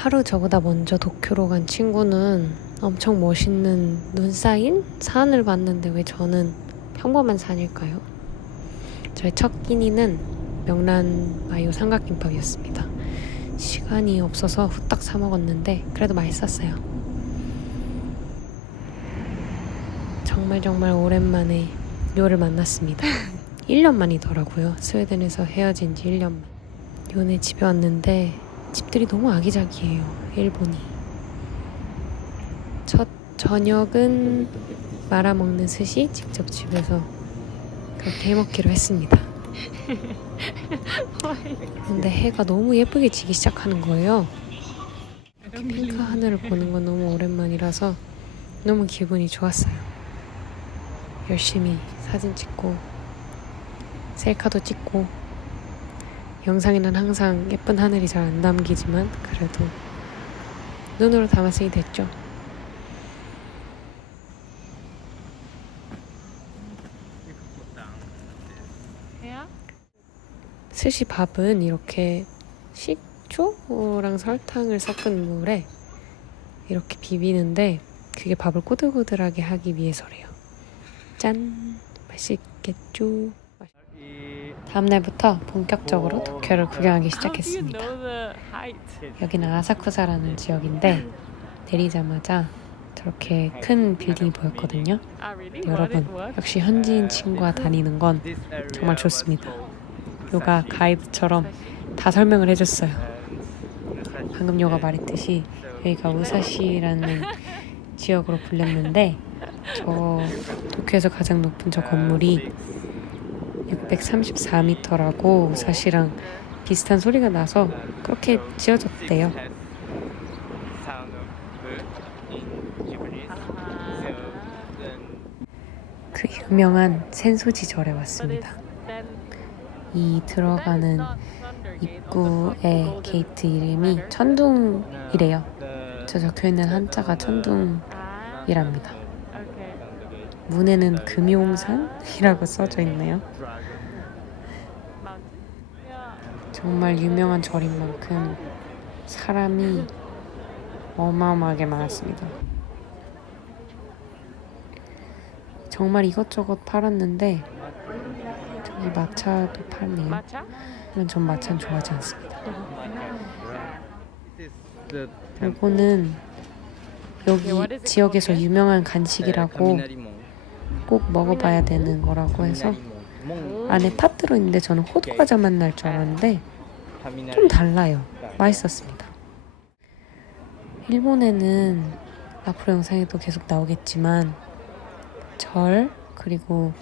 하루 저보다 먼저 도쿄로 간 친구는 엄청 멋있는 눈 쌓인 산을 봤는데 왜 저는 평범한 산일까요? 저의 첫 끼니는 명란 마요 삼각김밥이었습니다. 시간이 없어서 후딱 사 먹었는데 그래도 맛있었어요. 정말 오랜만에 요를 만났습니다. 1년 만이더라고요. 스웨덴에서 헤어진 지 1년 만. 요네 집에 왔는데 집들이 너무 아기자기해요. 일본이. 첫 저녁은 말아먹는 스시 직접 집에서 그렇게 해먹기로 했습니다. 근데 해가 너무 예쁘게 지기 시작하는 거예요. 이렇게 핑크 하늘을 보는 건 너무 오랜만이라서 너무 기분이 좋았어요. 열심히 사진 찍고 셀카도 찍고 영상에는 항상 예쁜 하늘이 잘 안 담기지만 그래도 눈으로 담았으니 됐죠. 스시 밥은 이렇게 식초랑 설탕을 섞은 물에 이렇게 비비는데 그게 밥을 꼬들꼬들하게 하기 위해서래요. 짠! 맛있겠죠? 다음날부터 본격적으로 도쿄를 구경하기 시작했습니다. 여기는 아사쿠사라는 지역인데 내리자마자 저렇게 큰 빌딩이 보였거든요. 여러분, 역시 현지인 친구와 다니는 건 정말 좋습니다. 요가 가이드처럼 다 설명을 해줬어요. 방금 요가 말했듯이 여기가 우사시라는 지역으로 불렸는데 저 도쿄에서 가장 높은 저 건물이 634m라고 우사시랑 비슷한 소리가 나서 그렇게 지어졌대요. 그 유명한 센소지 절에 왔습니다. 이 들어가는 입구의 게이트 이름이 천둥이래요. 저 적혀있는 한자가 천둥이랍니다. 문에는 금용산이라고 써져 있네요. 정말 유명한 절인 만큼 사람이 어마어마하게 많았습니다. 정말 이것저것 팔았는데 저기 마차도 팔네요. 하지만 전 마차는 좋아하지 않습니다. 이거는 여기 지역에서 유명한 간식이라고 꼭 먹어봐야 되는 거라고 해서 안에 팥 들어있는데 저는 호두과자 맛 날 줄 알았는데 좀 달라요. 맛있었습니다. 일본에는 앞으로 영상에도 계속 나오겠지만 절 그리고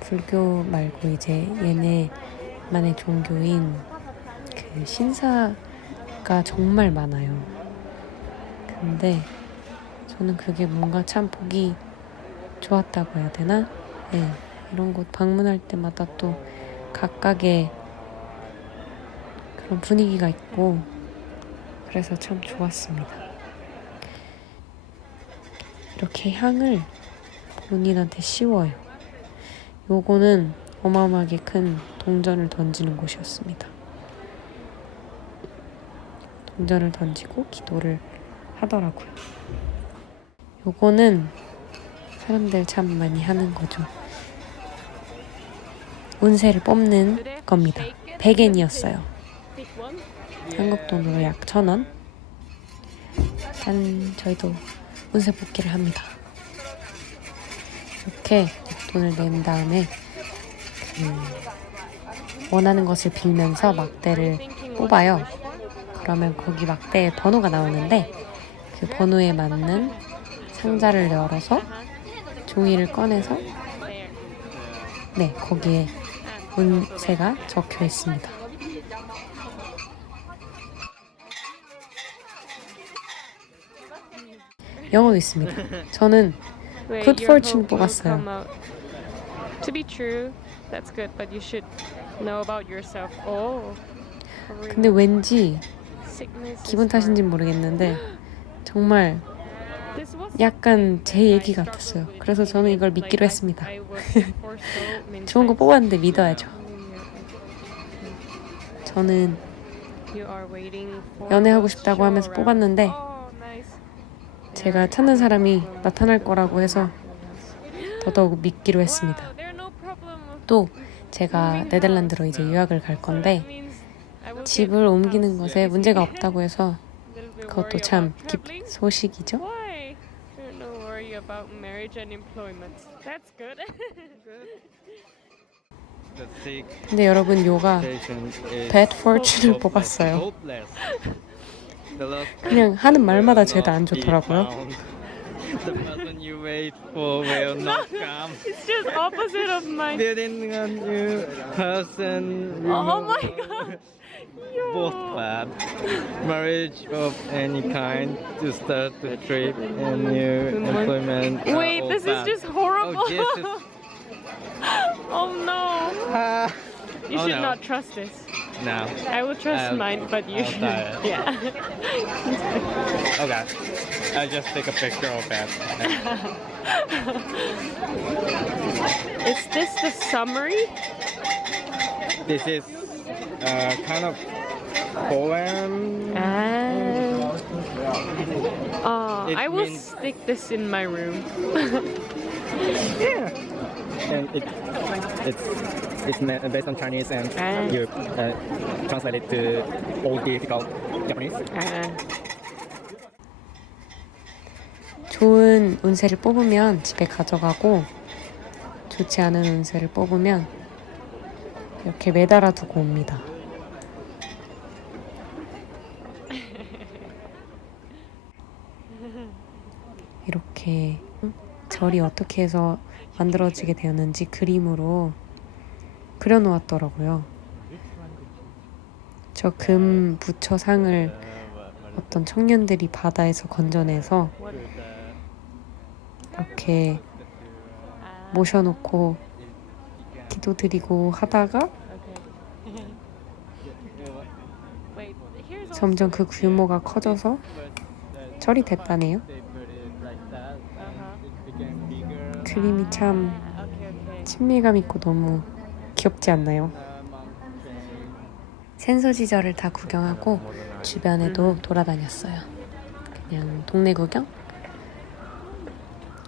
불교 말고 이제 얘네만의 종교인 그 신사가 정말 많아요. 근데 저는 그게 뭔가 참 보기 좋았다고 해야 되나? 네, 이런 곳 방문할 때마다 또 각각의 그런 분위기가 있고 그래서 참 좋았습니다. 이렇게 향을 본인한테 씌워요. 요거는 어마어마하게 큰 동전을 던지는 곳이었습니다. 동전을 던지고 기도를 하더라고요. 요거는 사람들 참 많이 하는 거죠. 운세를 뽑는 겁니다. 100엔이었어요. 한국 돈으로 약 1,000원. 짠, 저희도 운세 뽑기를 합니다. 이렇게 돈을 낸 다음에 원하는 것을 빌면서 막대를 뽑아요. 그러면 거기 막대에 번호가 나오는데 그 번호에 맞는 상자를 열어서 종이를 꺼내서 네, 거기에 운세가 적혀 있습니다. 영어도 있습니다. 저는 Good Fortune 뽑았어요. To be true, that's good, but you should know about yourself. Oh. 근데 왠지 기분 탓인지는 모르겠는데 정말 약간 제 얘기 같았어요. 그래서 저는 이걸 믿기로 했습니다. 좋은 거 뽑았는데 믿어야죠. 저는 You are waiting for 연애하고 those 싶다고 하면서 show 뽑았는데 arounds. Oh, nice. 제가 찾는 사람이 나타날 거라고 해서 더더욱 믿기로 했습니다. Wow, there are no problem of 또 제가 moving 네덜란드로 house. 이제 유학을 갈 So that 건데 means I will get 집을 옮기는 house 것에 easy. 문제가 없다고 해서 Little bit 그것도 worry 참 about traveling. 소식이죠. Why? There's no worry about marriage and employment. That's good. The sick 근데 여러분 요가 patient is Bad Fortune을 hopeless, 뽑았어요. hopeless. The lost 그냥 하는 말마다 will 죄다 안 not be 좋더라고요. found. The person you wait for will not come. It's just opposite of mine. Building a new person. Oh my removal, god. Both bad. Marriage of any kind to start the trip and new employment. are Wait, all this is bad. just horrible. Oh Jesus! Oh no. Ah. You Oh, should no. not trust this. No. I will trust I'll- mine, but you I'll should. try it. Yeah. Okay. I just take a picture of that. Is this the summary? This is kind of poem. It I will means- stick this in my room. Yeah. And it's based on Chinese and you translate it to old difficult Japanese. 좋은 운세를 뽑으면 집에 가져가고 좋지 않은 운세를 뽑으면 이렇게 매달아 두고 옵니다. 이렇게 절이 어떻게 해서 만들어지게 되었는지 그림으로 그려놓았더라고요. 저 금 부처상을 어떤 청년들이 바다에서 건져내서 이렇게 모셔놓고 기도드리고 하다가 Wait, here's 점점 그 규모가 커져서 절이 됐다네요. 그림이 참 친밀감 있고 너무 귀엽지 않나요? 센서지절을 다 구경하고 주변에도 돌아다녔어요. 그냥 동네 구경?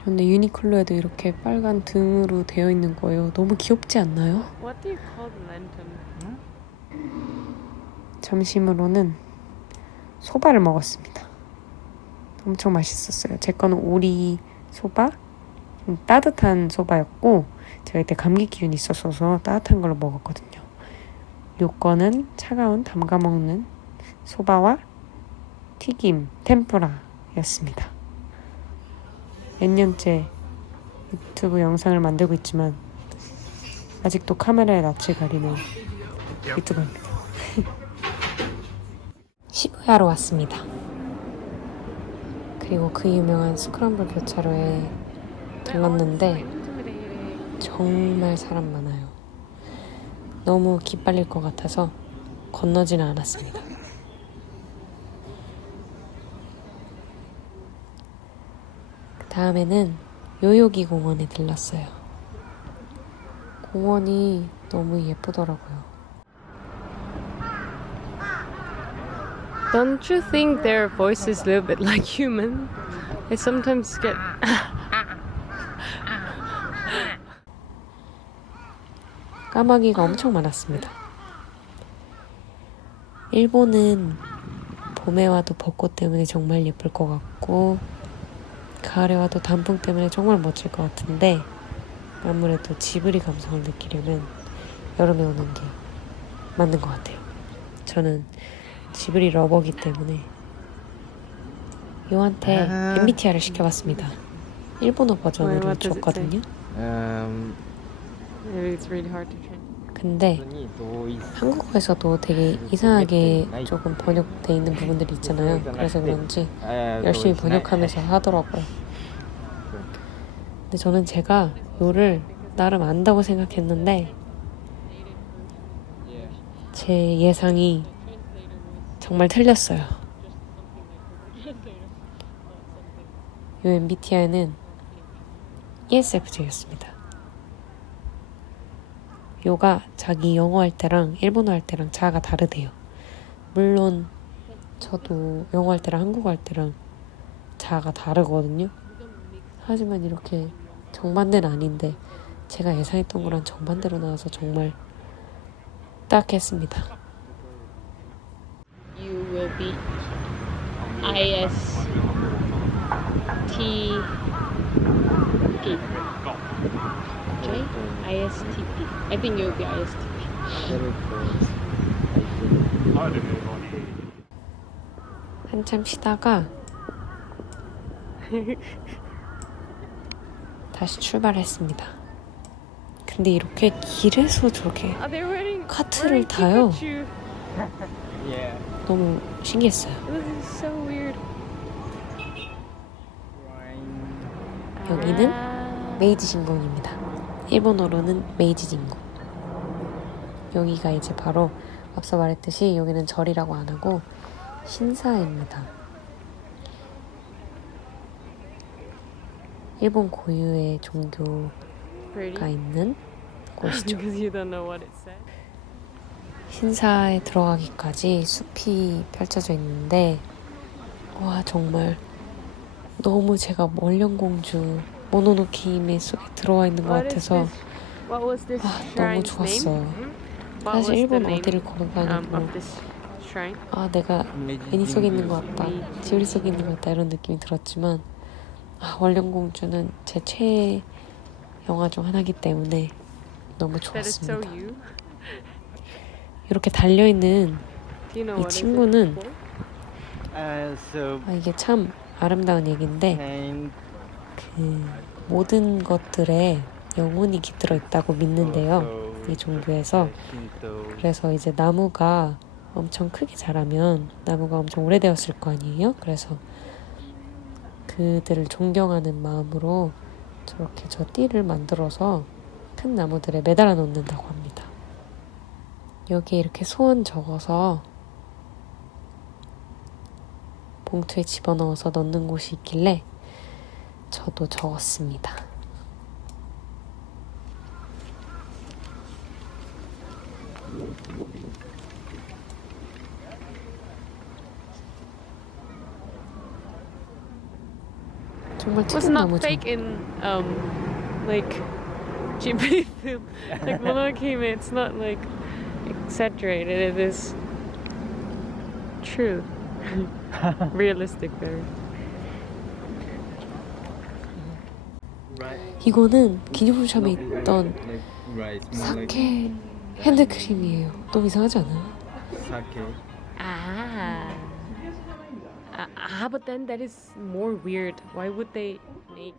근데 유니클로에도 이렇게 빨간 등으로 되어 있는 거예요. 너무 귀엽지 않나요? What do you call the lantern? 점심으로는 소바를 먹었습니다. 엄청 맛있었어요. 제 거는 오리 소바, 좀 따뜻한 소바였고 제가 이때 감기 기운이 있었어서 따뜻한 걸로 먹었거든요. 요 거는 차가운 담가 먹는 소바와 튀김, 템푸라였습니다. 몇 년째 유튜브 영상을 만들고 있지만 아직도 카메라에 낯을 가리는 유튜버입니다. 시부야로 왔습니다. 그리고 그 유명한 스크럼블 교차로에 들렀는데 정말 사람 많아요. 너무 기빨릴 것 같아서 건너지는 않았습니다. 그 다음에는 요요기 공원에 들렀어요. 공원이 너무 예쁘더라고요. Don't you think their voice is a little bit like human? I sometimes get. 까마귀가 엄청 많았습니다. 일본은 봄에 와도 벚꽃 때문에 정말 예쁠 것 같고 가을에 와도 단풍 때문에 정말 멋질 것 같은데 아무래도 지브리 감성을 느끼려면 여름에 오는 게 맞는 것 같아요. 저는 지브리 러버기 때문에 요한테 MBTI를 시켜봤습니다. 일본어 버전으로 What does it 줬거든요. Maybe it's really hard to train. 근데 한국어에서도 되게 이상하게 조금 번역돼 있는 부분들이 있잖아요. 그래서 그런지 열심히 번역하면서 하더라고요. 근데 저는 제가 요를 나름 안다고 생각했는데 제 예상이 정말 틀렸어요. 요 MBTI는 ESFJ였습니다. 요가 자기 영어 할 때랑 일본어 할 때랑 자아가 다르대요. 물론 저도 영어 할 때랑 한국어 할 때랑 자아가 다르거든요. 하지만 이렇게 정반대는 아닌데 제가 예상했던 거랑 정반대로 나와서 정말 딱 했습니다. You will be ISTP. J? ISTP. I think you will be ISTP. 한참 쉬다가 다시 출발했습니다. 근데 이렇게 길에서 저렇게 Are they wearing 카트를 타요. Pikachu? Yeah. 너무 신기했어요. This is so weird. 여기는 메이지 진궁입니다. 일본어로는 메이지 진궁. 여기가 이제 바로 앞서 말했듯이 여기는 절이라고 안 하고 신사입니다. 일본 고유의 종교가 Pretty. 있는 곳이죠. Because you don't know what it said. 신사에 들어가기까지 숲이 펼쳐져 있는데 와 정말 너무 제가 월령공주 모노노케 히메 속에 들어와 있는 것 같아서 What was this 아, 너무 shrine's 좋았어요. name? What 사실 was the 일본 name, 어디를 걸어다니고 of this shrine? 아 내가 애니 속에 있는 것 같다, 지브리 속에 있는 것 같다 이런 느낌이 들었지만 아, 월령공주는 제 최애 영화 중 하나이기 때문에 너무 That is so 좋았습니다. you. 이렇게 달려있는 Do you know 이 what is it 친구는 for? So 아, 이게 참 아름다운 얘기인데 and 그 모든 것들에 영혼이 깃들어 있다고 믿는데요. 이 종교에서. 그래서 이제 나무가 엄청 크게 자라면 나무가 엄청 오래되었을 거 아니에요. 그래서 그들을 존경하는 마음으로 저렇게 저 띠를 만들어서 큰 나무들에 매달아 놓는다고 합니다. 여기에 이렇게 소원 적어서 봉투에 집어넣어서 넣는 곳이 있길래 저도 적었습니다. 정말 Was 특이한 not 나무죠. fake in like Ghibli film. Like Mononoke, it's not like exaggerated. It is true, realistic, very. 이거는 기념품샵에 있던 사케 핸드크림이에요. 너무 이상하지 않아요? But then that is more weird. Why would they make?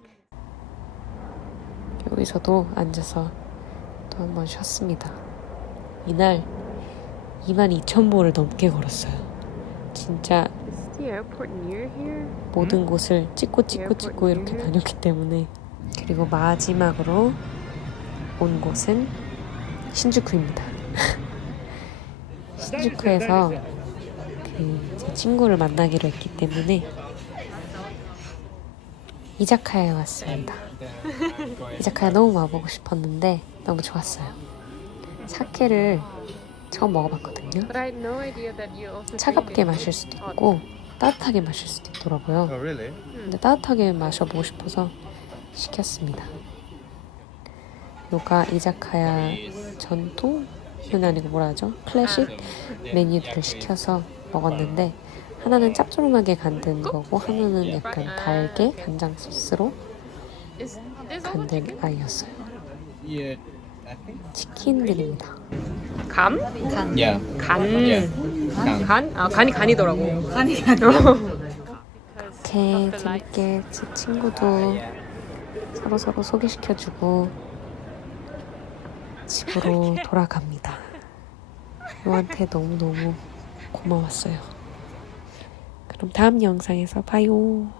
여기서도 앉아서 또 한 번 쉬었습니다. 이날 22,000보를 넘게 걸었어요. 진짜 Is the airport near here? 모든 곳을 찍고 이렇게 다녔기 때문에. 그리고 마지막으로 온 곳은 신주쿠입니다. 신주쿠에서 제 친구를 만나기로 했기 때문에 이자카야에 왔습니다. 이자카야 너무 와보고 싶었는데 너무 좋았어요. 사케를 처음 먹어봤거든요. But I had no idea that you also 차갑게 drink it 마실 수도 hot. 있고 따뜻하게 마실 수도 있더라고요. Oh really? 근데 따뜻하게 마셔보고 싶어서 시켰습니다. 요가 이자카야 전통은 아니고 뭐라 하죠? 클래식 메뉴들을 시켜서 먹었는데 하나는 짭조름하게 간든 거고 하나는 약간 달게 간장 소스로 Is this all 간든 chicken? 아이였어요. Yeah, I think. 치킨들입니다. 감? Yeah. 간. Yeah. 간? 아, 간이더라고. 이렇게 재밌게 제 친구도 서로 소개시켜주고 집으로 돌아갑니다. 요한테 너무너무 고마웠어요. 그럼 다음 영상에서 봐요.